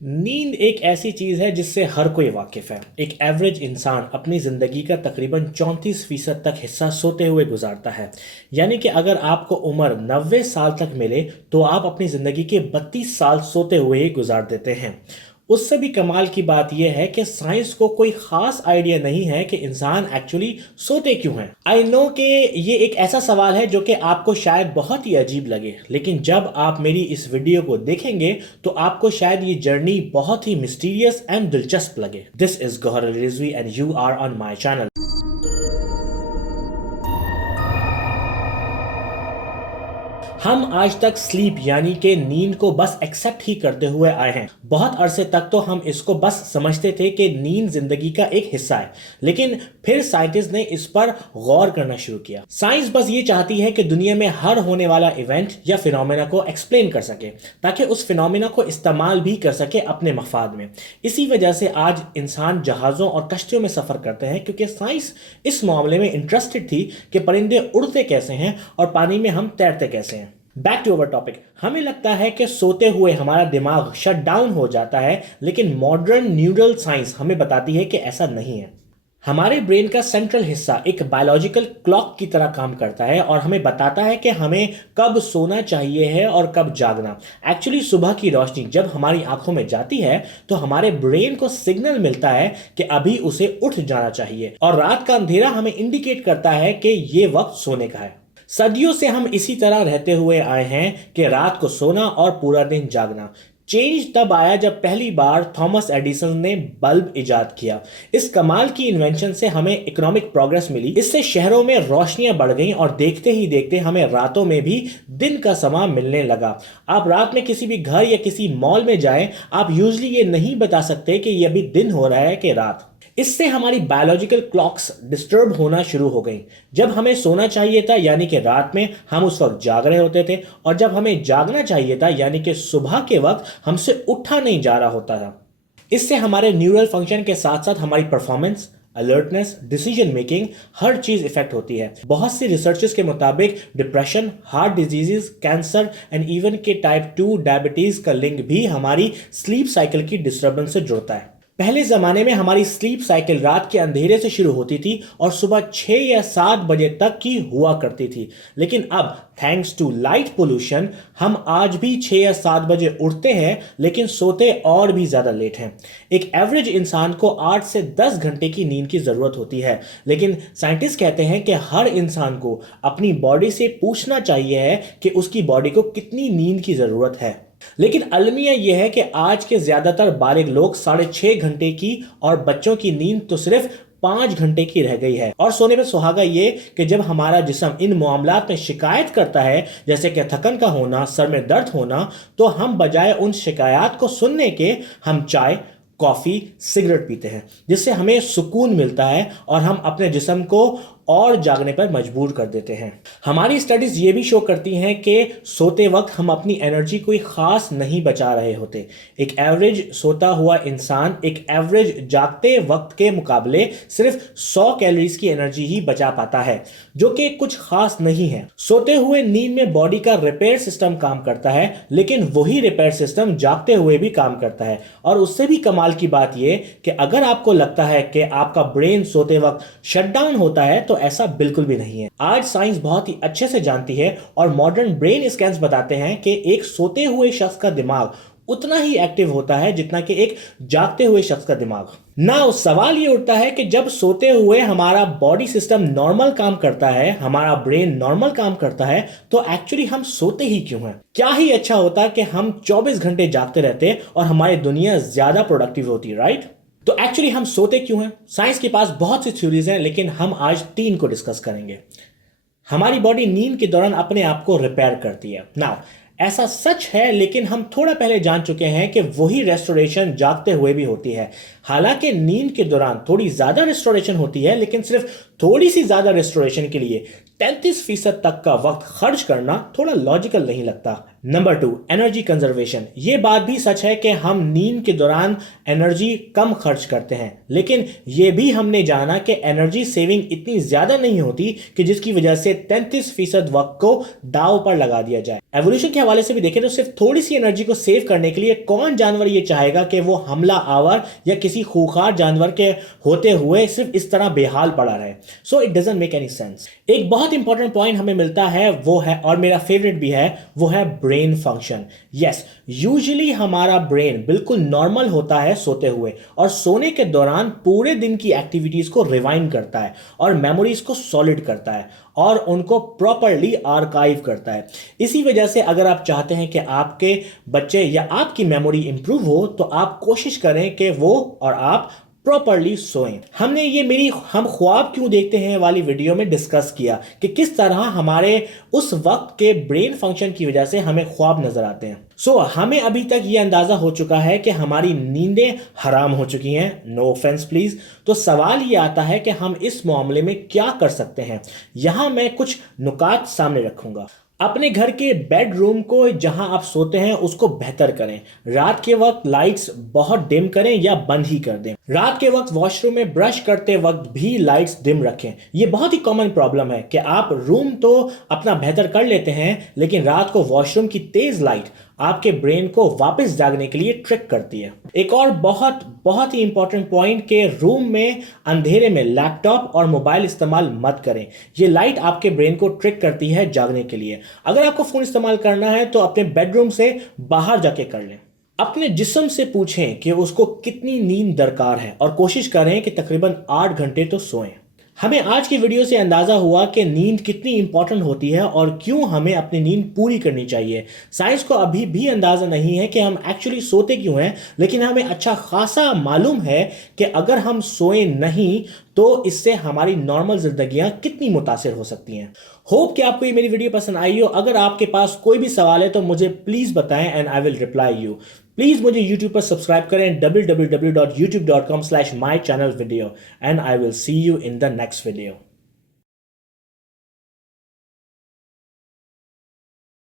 नींद एक ऐसी चीज़ है जिससे हर कोई वाकिफ़ है। एक एवरेज इंसान अपनी ज़िंदगी का तकरीबन 34% तक हिस्सा सोते हुए गुजारता है। यानी कि अगर आपको उम्र 90 साल तक मिले तो आप अपनी ज़िंदगी के 32 साल सोते हुए ही गुजार देते हैं। उससे भी कमाल की बात यह है कि साइंस को कोई ख़ास आइडिया नहीं है कि इंसान एक्चुअली सोते क्यों हैं। आई नो कि ये एक ऐसा सवाल है जो कि आपको शायद बहुत ही अजीब लगे, लेकिन जब आप मेरी इस वीडियो को देखेंगे तो आपको शायद ये जर्नी बहुत ही मिस्टीरियस एंड दिलचस्प लगे। This is Gauhar Rizvi and you are on my channel. हम आज तक स्लीप यानी कि नींद को बस एक्सेप्ट ही करते हुए आए हैं। बहुत अरसे तक तो हम इसको बस समझते थे कि नींद जिंदगी का एक हिस्सा है, लेकिन फिर साइंटिस्ट ने इस पर गौर करना शुरू किया। साइंस बस ये चाहती है कि दुनिया में हर होने वाला इवेंट या फिनोमेना को एक्सप्लेन कर सके, ताकि उस फिनोमेना को इस्तेमाल भी कर सके अपने मफाद में। इसी वजह से आज इंसान जहाज़ों और कश्तियों में सफ़र करते हैं, क्योंकि साइंस इस मामले में इंटरेस्टेड थी कि परिंदे उड़ते कैसे हैं और पानी में हम तैरते कैसे हैं। Back to our topic. हमें लगता है कि सोते हुए हमारा दिमाग शट डाउन हो जाता है, लेकिन मॉडर्न न्यूरल साइंस हमें बताती है कि ऐसा नहीं है। हमारे ब्रेन का सेंट्रल हिस्सा एक बायोलॉजिकल क्लॉक की तरह काम करता है और हमें बताता है कि हमें कब सोना चाहिए है और कब जागना। एक्चुअली सुबह की रोशनी जब हमारी आंखों में जाती है तो हमारे ब्रेन को सिग्नल मिलता है कि अभी उसे उठ जाना चाहिए, और रात का अंधेरा हमें इंडिकेट करता है कि ये वक्त सोने का है। सदियों से हम इसी तरह रहते हुए आए हैं कि रात को सोना और पूरा दिन जागना। चेंज तब आया जब पहली बार थॉमस एडिसन ने बल्ब इजाद किया। इस कमाल की इन्वेंशन से हमें इकोनॉमिक प्रोग्रेस मिली। इससे शहरों में रोशनियां बढ़ गईं और देखते ही देखते हमें रातों में भी दिन का समय मिलने लगा। आप रात में किसी भी घर या किसी मॉल में जाएं, आप यूजली ये नहीं बता सकते कि ये अभी दिन हो रहा है कि रात। इससे हमारी बायोलॉजिकल क्लॉक्स डिस्टर्ब होना शुरू हो गई। जब हमें सोना चाहिए था यानी कि रात में, हम उस वक्त जाग रहे होते थे, और जब हमें जागना चाहिए था यानी कि सुबह के वक्त, हमसे उठा नहीं जा रहा होता था। इससे हमारे न्यूरल फंक्शन के साथ साथ हमारी परफॉर्मेंस, अलर्टनेस, डिसीजन मेकिंग, हर चीज इफेक्ट होती है। बहुत सी रिसर्चेस के मुताबिक depression, heart diseases, cancer and even के टाइप 2 डायबिटीज का लिंक भी हमारी स्लीप साइकिल की डिस्टर्बेंस से जुड़ता है। पहले जमाने में हमारी स्लीप साइकिल रात के अंधेरे से शुरू होती थी और सुबह 6 या 7 बजे तक की हुआ करती थी, लेकिन अब थैंक्स टू लाइट पोल्यूशन हम आज भी 6 या 7 बजे उठते हैं, लेकिन सोते और भी ज्यादा लेट हैं। एक एवरेज इंसान को 8 से 10 घंटे की नींद की जरूरत होती है, लेकिन साइंटिस्ट कहते हैं कि हर इंसान को अपनी बॉडी से पूछना चाहिए है कि उसकी बॉडी को कितनी नींद की जरूरत है। लेकिन अलमिया यह है कि आज के ज्यादातर बालिग लोग 6.5 घंटे की, और बच्चों की नींद तो सिर्फ 5 घंटे की रह गई है। और सोने पे सुहागा ये कि जब हमारा जिस्म इन मामलात में शिकायत करता है, जैसे कि थकन का होना, सर में दर्द होना, तो हम बजाय उन शिकायत को सुनने के हम चाय, कॉफी, सिगरेट पीते हैं, जिससे हमें सुकून मिलता है और हम अपने जिस्म को और जागने पर मजबूर कर देते हैं। हमारी स्टडीज ये भी शो करती हैं कि सोते वक्त हम अपनी एनर्जी कोई खास नहीं बचा रहे होते। एक एवरेज सोता हुआ इंसान एक एवरेज जागते वक्त के मुकाबले सिर्फ 100 कैलोरीज की एनर्जी ही बचा पाता है, जो कि कुछ खास नहीं है। सोते हुए नींद में बॉडी का रिपेयर सिस्टम काम करता है, लेकिन वही रिपेयर सिस्टम जागते हुए भी काम करता है। और उससे भी कमाल की बात यह कि अगर आपको लगता है कि आपका ब्रेन सोते वक्त शटडाउन होता है, तो ऐसा बिल्कुल भी नहीं है। आज साइंस बहुत ही अच्छे से जानती है और मॉडर्न ब्रेन स्कैन्स बताते हैं कि एक सोते हुए शख्स का दिमाग उतना ही एक्टिव होता है जितना कि एक जागते हुए शख्स का दिमाग। ना सवाल ये उठता है कि जब सोते हुए हमारा बॉडी सिस्टम नॉर्मल काम करता है, हमारा ब्रेन नॉर्मल काम करता है, तो एक्चुअली हम सोते ही क्यों हैं? क्या ही अच्छा होता कि हम 24 घंटे जागते रहते और हमारी दुनिया ज्यादा प्रोडक्टिव होती, राइट? तो एक्चुअली हम सोते क्यों हैं? साइंस के पास बहुत सी थ्योरीज हैं, लेकिन हम आज 3 को डिस्कस करेंगे। हमारी बॉडी नींद के दौरान अपने आप को रिपेयर करती है। नाउ ऐसा सच है, लेकिन हम थोड़ा पहले जान चुके हैं कि वही रेस्टोरेशन जागते हुए भी होती है। हालांकि नींद के दौरान थोड़ी ज्यादा रेस्टोरेशन होती है, लेकिन सिर्फ थोड़ी सी ज्यादा रेस्टोरेशन के लिए 33% तक का वक्त खर्च करना थोड़ा लॉजिकल नहीं लगता। Number 2, energy conservation. ये बात भी सच है कि हम नींद के दौरान एनर्जी कम खर्च करते हैं, लेकिन ये भी हमने जाना कि एनर्जी सेविंग इतनी ज्यादा नहीं होती कि जिसकी वजह से 33% वक्त को दांव पर लगा दिया जाए। एवोल्यूशन के हवाले से भी देखें तो सिर्फ थोड़ी सी एनर्जी को सेव करने के लिए कौन जानवर ये चाहेगा कि वो हमला आवर या किसी खूंखार जानवर के होते हुए सिर्फ इस तरह बेहाल पड़ा रहे। So it doesn't make any sense. एक बहुत इंपॉर्टेंट पॉइंट हमें मिलता है, वो है, और मेरा फेवरेट भी है, वो है ब्रेन फंक्शन। यस, यूजुअली हमारा ब्रेन बिल्कुल नॉर्मल होता है सोते हुए, और सोने के दौरान पूरे दिन की एक्टिविटीज को रिवाइंड करता है और मेमोरीज को सॉलिड करता है और उनको प्रॉपरली आर्काइव करता है। इसी वजह से अगर आप चाहते हैं कि आपके बच्चे या आपकी मेमोरी इंप्रूव हो तो आप कोशिश करें कि वो और आप प्रॉपरली सोएं। हमने ये मेरी हम ख्वाब क्यों देखते हैं वाली वीडियो में डिस्कस किया कि किस तरह हमारे उस वक्त के ब्रेन फंक्शन की वजह से हमें ख्वाब नजर आते हैं। सो हमें अभी तक ये अंदाजा हो चुका है कि हमारी नींदें हराम हो चुकी हैं, नो ऑफेंस प्लीज। तो सवाल ये आता है कि हम इस मामले में क्या कर सकते हैं। यहां मैं कुछ नुकात सामने रखूंगा। अपने घर के बेडरूम को जहां आप सोते हैं उसको बेहतर करें। रात के वक्त लाइट्स बहुत डिम करें या बंद ही कर दें। रात के वक्त वॉशरूम में ब्रश करते वक्त भी लाइट्स डिम रखें। यह बहुत ही कॉमन प्रॉब्लम है कि आप रूम तो अपना बेहतर कर लेते हैं, लेकिन रात को वॉशरूम की तेज लाइट आपके ब्रेन को वापस जागने के लिए ट्रिक करती है। एक और बहुत बहुत ही इंपॉर्टेंट पॉइंट के रूम में अंधेरे में लैपटॉप और मोबाइल इस्तेमाल मत करें। ये लाइट आपके ब्रेन को ट्रिक करती है जागने के लिए। अगर आपको फोन इस्तेमाल करना है तो अपने बेडरूम से बाहर जाके कर लें। अपने जिस्म से पूछें कि उसको कितनी नींद दरकार है और कोशिश करें कि तकरीबन 8 घंटे तो सोएं। हमें आज की वीडियो से अंदाजा हुआ कि नींद कितनी इंपॉर्टेंट होती है और क्यों हमें अपनी नींद पूरी करनी चाहिए। साइंस को अभी भी अंदाजा नहीं है कि हम एक्चुअली सोते क्यों हैं, लेकिन हमें अच्छा खासा मालूम है कि अगर हम सोए नहीं तो इससे हमारी नॉर्मल जिंदगियां कितनी मुतासिर हो सकती हैं। होप कि आपको ये मेरी वीडियो पसंद आई हो। अगर आपके पास कोई भी सवाल है तो मुझे प्लीज बताएं and I will reply you. Please मुझे YouTube पर सब्सक्राइब करें www.youtube.com/mychannelvideo and I will see you in the next video.